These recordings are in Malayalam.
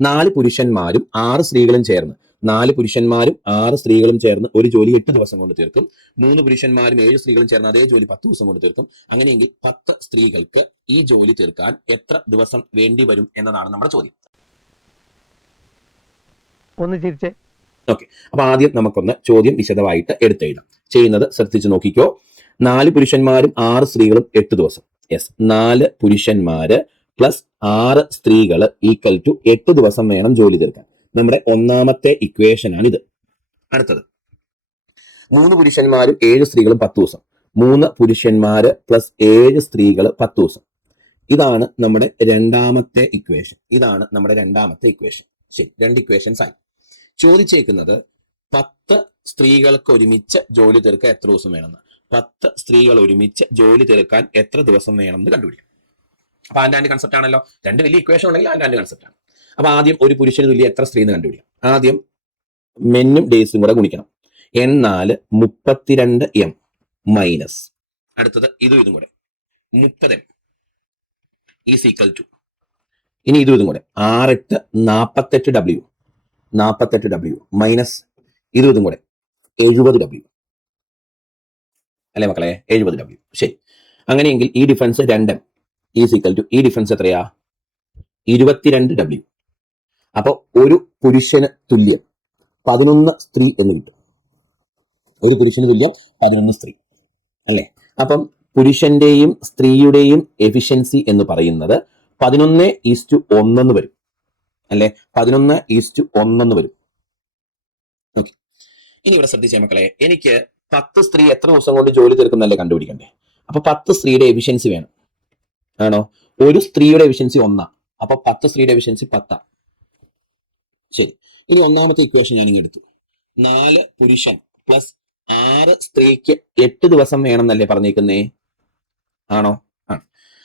4 പുരുഷന്മാരും 6 സ്ത്രീകളും ചേർന്ന് 4 പുരുഷന്മാരും 6 സ്ത്രീകളും ചേർന്ന് ഒരു ജോലി 8 ദിവസം കൊണ്ട് തീർക്കും. 3 പുരുഷന്മാരും 7 സ്ത്രീകളും ചേർന്ന് അതേ ജോലി 10 ദിവസം കൊണ്ട് തീർക്കും. അങ്ങനെയെങ്കിൽ 10 സ്ത്രീകൾക്ക് ഈ ജോലി തീർക്കാൻ എത്ര ദിവസം വേണ്ടി വരും എന്നതാണ് നമ്മുടെ ചോദ്യം. ഒന്ന് ചിരിച്ചേ. ഓക്കെ, അപ്പൊ ആദ്യം നമുക്കൊന്ന് ചോദ്യം വിശദമായിട്ട് എടുത്തെഴുതാം. ചെയ്യുന്നത് ശ്രദ്ധിച്ചു നോക്കിക്കോ. 4 പുരുഷന്മാരും 6 സ്ത്രീകളും 8 ദിവസം. യെസ്, 4 പുരുഷന്മാര് പ്ലസ് 6 സ്ത്രീകൾ ഈക്വൽ ടു 8 ദിവസം വേണം ജോലി തീർക്കാൻ. നമ്മുടെ ഒന്നാമത്തെ ഇക്വേഷൻ ആണ് ഇത്. അടുത്തത് 3 പുരുഷന്മാരും 7 സ്ത്രീകളും 10 ദിവസം. 3 പുരുഷന്മാര് പ്ലസ് 7 സ്ത്രീകൾ 10 ദിവസം. ഇതാണ് നമ്മുടെ രണ്ടാമത്തെ ഇക്വേഷൻ. ശരി, 2 ഇക്വേഷൻസ് ആയി. ചോദിച്ചേക്കുന്നത് 10 സ്ത്രീകൾക്ക് ഒരുമിച്ച് ജോലി തീർക്കാൻ എത്ര ദിവസം വേണമെന്ന്. 10 സ്ത്രീകൾ ഒരുമിച്ച് ജോലി തീർക്കാൻ എത്ര ദിവസം വേണമെന്ന് കണ്ടുപിടിക്കാം. അപ്പൊ ആൻഡ് കൺസെപ്റ്റ് ആണല്ലോ. 2 വലിയ ഇക്വേഷൻ ഉണ്ടെങ്കിൽ ആൻഡ് കൺസെപ്റ്റ് ആണ്. അപ്പൊ ആദ്യം ഒരു പുരുഷന് തുല്യം എത്ര സ്ത്രീ എന്ന് കണ്ടുപിടിക്കാം. ആദ്യം മെന്നും ഡേയ്സും കൂടെ ഗുണിക്കണം. N4 32 M മൈനസ് അടുത്തത് ഇതും കൂടെ 30 M ഈസ് ഈക്വൽ ടു ഇനി ഇതും കൂടെ 6 48 W മൈനസ് ഇതും കൂടെ 70 W അല്ലെ മക്കളെ, 70 W. ശരി, അങ്ങനെയെങ്കിൽ ഈ difference 2M is equal to ഈ ഡിഫറൻസ് എത്രയാ, 22 W. അപ്പൊ ഒരു പുരുഷന് തുല്യം 11 സ്ത്രീ എന്ന് കിട്ടും. ഒരു പുരുഷന് തുല്യം 11 സ്ത്രീ അല്ലെ. അപ്പം പുരുഷന്റെയും സ്ത്രീയുടെയും എഫിഷ്യൻസി എന്ന് പറയുന്നത് 11:1 എന്ന് വരും അല്ലെ. 11:1 വരും. ഓക്കെ, ഇനി ഇവിടെ ശ്രദ്ധിച്ചേ മക്കളെ, എനിക്ക് 10 സ്ത്രീ എത്ര ദിവസം കൊണ്ട് ജോലി തീർക്കുന്നല്ലേ കണ്ടുപിടിക്കണ്ടേ. അപ്പൊ 10 സ്ത്രീയുടെ എഫിഷ്യൻസി വേണം, ആണോ. ഒരു സ്ത്രീയുടെ എഫിഷ്യൻസി 1. അപ്പൊ 10 സ്ത്രീയുടെ എഫിഷ്യൻസി 10. ശരി, ഇനി ഒന്നാമത്തെ ഇക്വേഷൻ ഞാൻ ഇങ്ങനെ എടുത്തു. 4 പുരുഷൻ പ്ലസ് 6 സ്ത്രീക്ക് 8 ദിവസം വേണം എന്നല്ലേ പറഞ്ഞേക്കുന്നേ, ആണോ. ആണ്.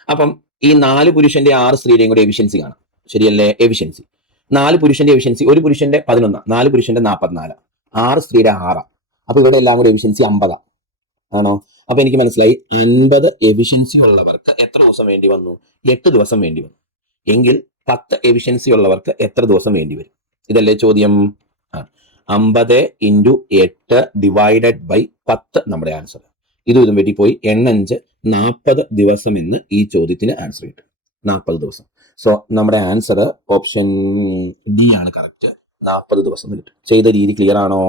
അപ്പം ഈ 4 പുരുഷന്റെ 6 സ്ത്രീയുടെയും കൂടെ എഫിഷ്യൻസി കാണാം. ശരിയല്ലേ, എഫിഷ്യൻസി 4 പുരുഷന്റെ എഫിഷ്യൻസി, ഒരു പുരുഷന്റെ 11, 4 പുരുഷന്റെ 44, 6 സ്ത്രീയുടെ 6. അപ്പൊ ഇവിടെ എല്ലാം കൂടെ എഫിഷ്യൻസി 50 ആണോ. അപ്പൊ എനിക്ക് മനസ്സിലായി 50 എഫിഷ്യൻസി ഉള്ളവർക്ക് എത്ര ദിവസം വേണ്ടി വന്നു, 8 ദിവസം വേണ്ടി വന്നു. എങ്കിൽ 10 എഫിഷ്യൻസി ഉള്ളവർക്ക് എത്ര ദിവസം വേണ്ടി വരും, ഇതല്ലേ ചോദ്യം. 50 × 8 ഡിവൈഡഡ് ബൈ 10 നമ്മുടെ ആൻസർ. ഇതും വെട്ടി പോയി 8×5 40 ദിവസം എന്ന് ഈ ചോദ്യത്തിന് ആൻസർ കിട്ടും. 40 ദിവസം. സോ നമ്മുടെ ആൻസർ ഓപ്ഷൻ ഡി ആണ് കറക്റ്റ്. 40 ദിവസം കിട്ടും. ചെയ്ത രീതി ക്ലിയർ ആണോ?